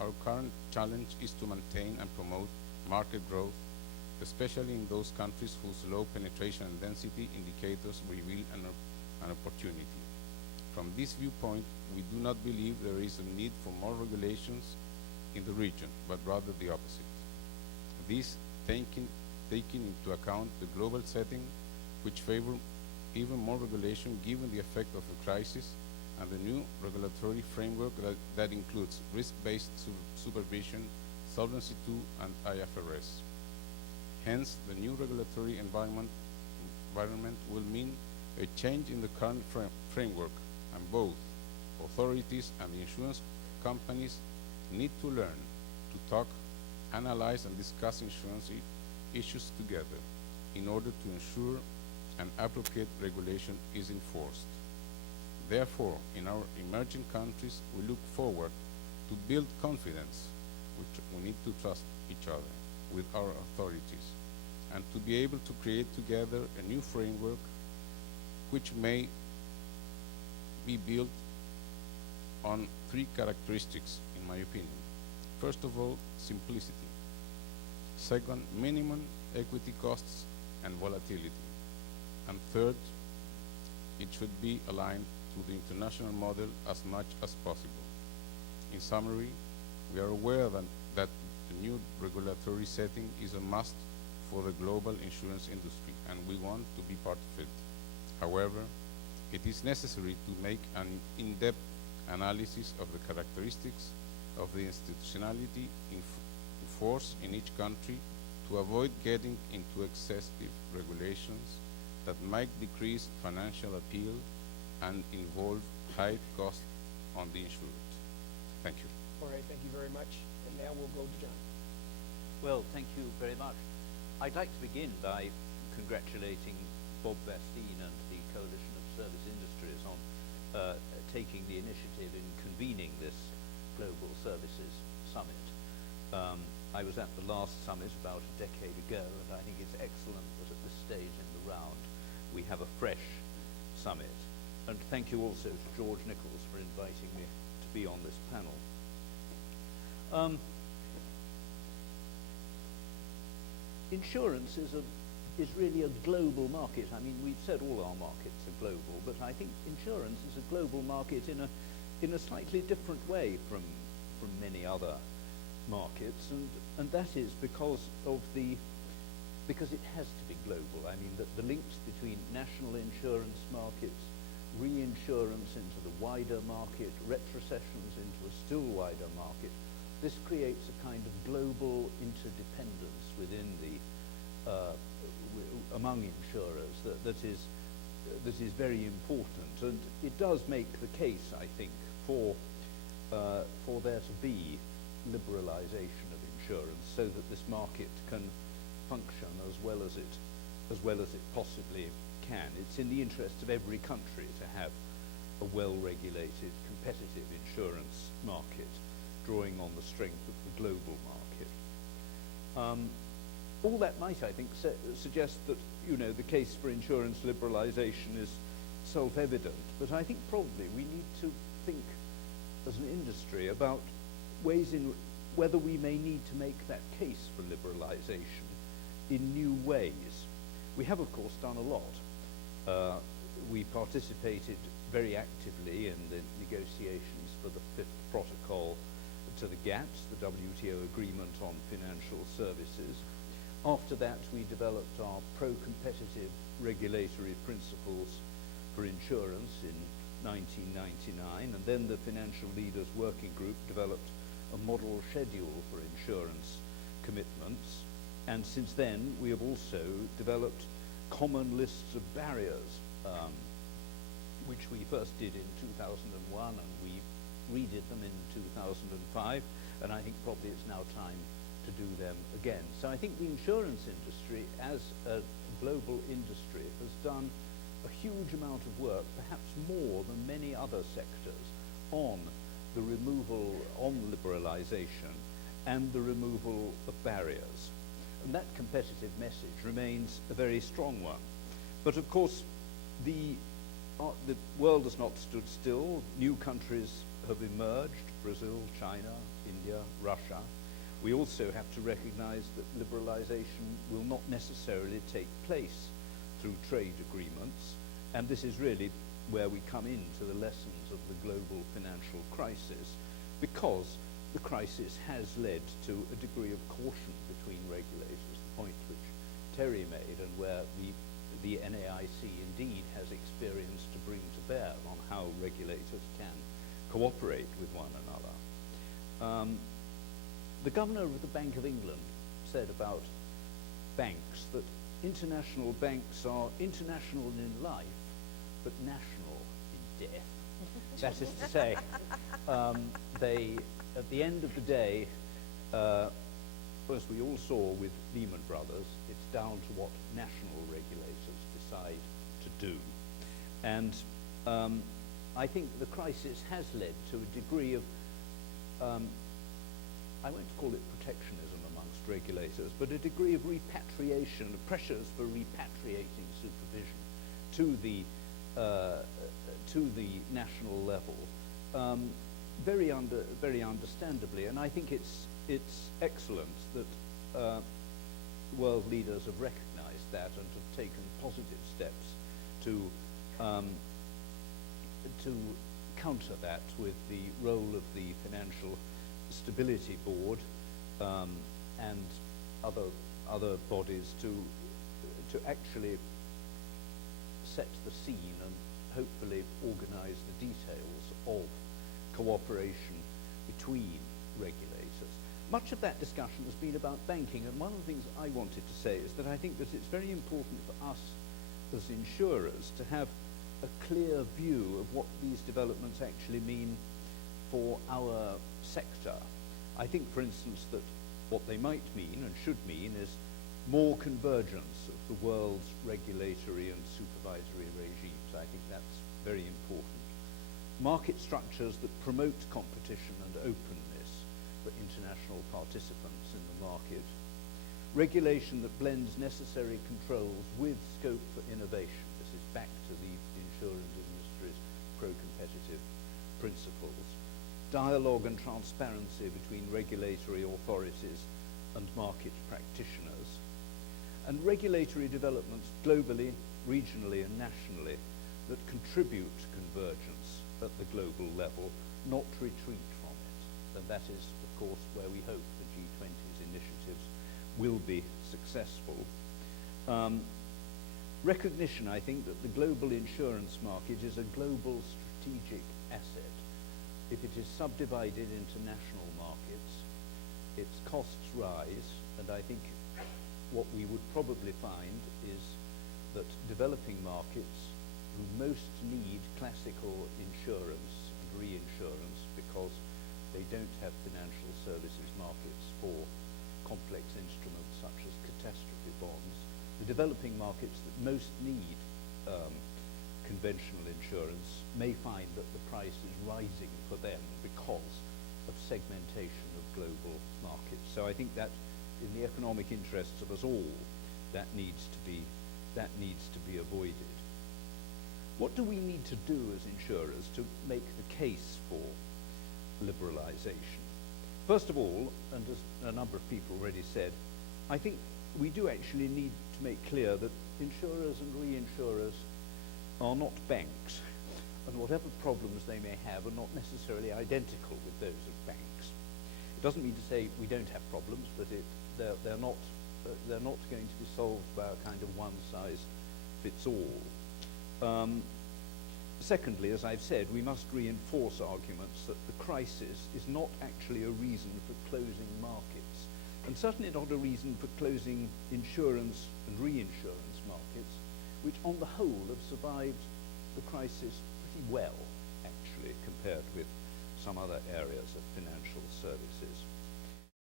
Our current challenge is to maintain and promote market growth, especially in those countries whose low penetration and density indicators reveal an opportunity. From this viewpoint, we do not believe there is a need for more regulations in the region, but rather the opposite. This taking into account the global setting, which favor even more regulation given the effect of the crisis, and the new regulatory framework that includes risk-based supervision, Solvency II, and IFRS. Hence, the new regulatory environment will mean a change in the current framework, and both authorities and the insurance companies need to learn to talk, analyze, and discuss insurance issues together in order to ensure an appropriate regulation is enforced. Therefore, in our emerging countries, we look forward to build confidence, which we need to trust each other with our authorities, and to be able to create together a new framework which may be built on three characteristics, in my opinion. First of all, simplicity. Second, minimum equity costs and volatility. And third, it should be aligned to the international model as much as possible. In summary, we are aware that the new regulatory setting is a must for the global insurance industry, and we want to be part of it. However, it is necessary to make an in-depth analysis of the characteristics of the institutionality in force in each country to avoid getting into excessive regulations that might decrease financial appeal and involve high cost on the insured. Thank you. All right, thank you very much. And now we'll go to John. Well, thank you very much. I'd like to begin by congratulating Bob Bastien and the Coalition of Service Industries on taking the initiative in convening this Global Services Summit. I was at the last summit about a decade ago, and I think it's excellent that at this stage in the round we have a fresh summit. And thank you also to George Nichols for inviting me to be on this panel. Insurance is really a global market. I mean, we've said all our markets are global, but I think insurance is a global market in a slightly different way from many other markets, and that is because it has to be global. I mean, the links between national insurance markets, reinsurance into the wider market, retrocessions into a still wider market, this creates a kind of global interdependence within among insurers that is very important, and it does make the case, I think, for there to be liberalization of insurance so that this market can function as well as it possibly can. It's in the interest of every country to have a well-regulated, competitive insurance market, drawing on the strength of the global market. All that might, I think, suggest that, the case for insurance liberalization is self-evident, but I think probably we need to think as an industry about ways in whether we may need to make that case for liberalization in new ways. We have, of course, done a lot. We participated very actively in the negotiations for the fifth protocol to the GATS, the WTO Agreement on Financial Services. After that, we developed our pro-competitive regulatory principles for insurance in 1999, and then the Financial Leaders Working Group developed a model schedule for insurance commitments, and since then we have also developed common lists of barriers, which we first did in 2001, and we redid them in 2005, and I think probably it's now time to do them again. So I think the insurance industry, as a global industry, has done a huge amount of work, perhaps more than many other sectors, on the removal, on liberalization, and the removal of barriers. And that competitive message remains a very strong one. But of course, the world has not stood still. New countries have emerged: Brazil, China, India. India, Russia. We also have to recognize that liberalization will not necessarily take place through trade agreements, and this is really where we come into the lessons of the global financial crisis, because the crisis has led to a degree of caution between regulators, the point which Terry made, and where the NAIC indeed has experience to bring to bear on how regulators can cooperate with one another. The governor of the Bank of England said about banks that international banks are international in life, but national in death. That is to say, they, at the end of the day, as we all saw with Lehman Brothers, it's down to what national regulators decide to do. And I think the crisis has led to a degree of, I won't call it protectionism amongst regulators, but a degree of repatriation, pressures for repatriating supervision to the national level, very understandably. And I think it's excellent that world leaders have recognized that and have taken positive steps to counter that with the role of the Financial Stability Board and other bodies to actually set the scene and hopefully organize the details of cooperation between regulators. Much of that discussion has been about banking, and one of the things I wanted to say is that I think that it's very important for us as insurers to have a clear view of what these developments actually mean for our sector. I think, for instance, that what they might mean and should mean is more convergence of the world's regulatory and supervisory regimes. I think that's very important. Market structures that promote competition and openness for international participants in the market. Regulation that blends necessary controls with scope for innovation. This is back to the insurance industry's pro-competitive principles. Dialogue and transparency between regulatory authorities and market practitioners. And regulatory developments globally, regionally and nationally that contribute to convergence at the global level, not retreat from it. And that is, of course, where we hope the G20's initiatives will be successful. Recognition, I think, that the global insurance market is a global strategic asset. If it is subdivided into national markets, its costs rise, and I think what we would probably find is that developing markets who most need classical insurance and reinsurance because they don't have financial services markets for complex instruments such as catastrophe bonds, the developing markets that most need conventional insurance may find that the price is rising for them because of segmentation of global markets. So I think that in the economic interests of us all, that needs to be avoided. What do we need to do as insurers to make the case for liberalization? First of all, and as a number of people already said, I think we do actually need to make clear that insurers and reinsurers are not banks, and whatever problems they may have are not necessarily identical with those of banks. It doesn't mean to say we don't have problems, but they're not going to be solved by a kind of one-size-fits-all. Secondly, as I've said, we must reinforce arguments that the crisis is not actually a reason for closing markets, and certainly not a reason for closing insurance and reinsurance markets, which on the whole have survived the crisis pretty well, actually, compared with some other areas of financial services.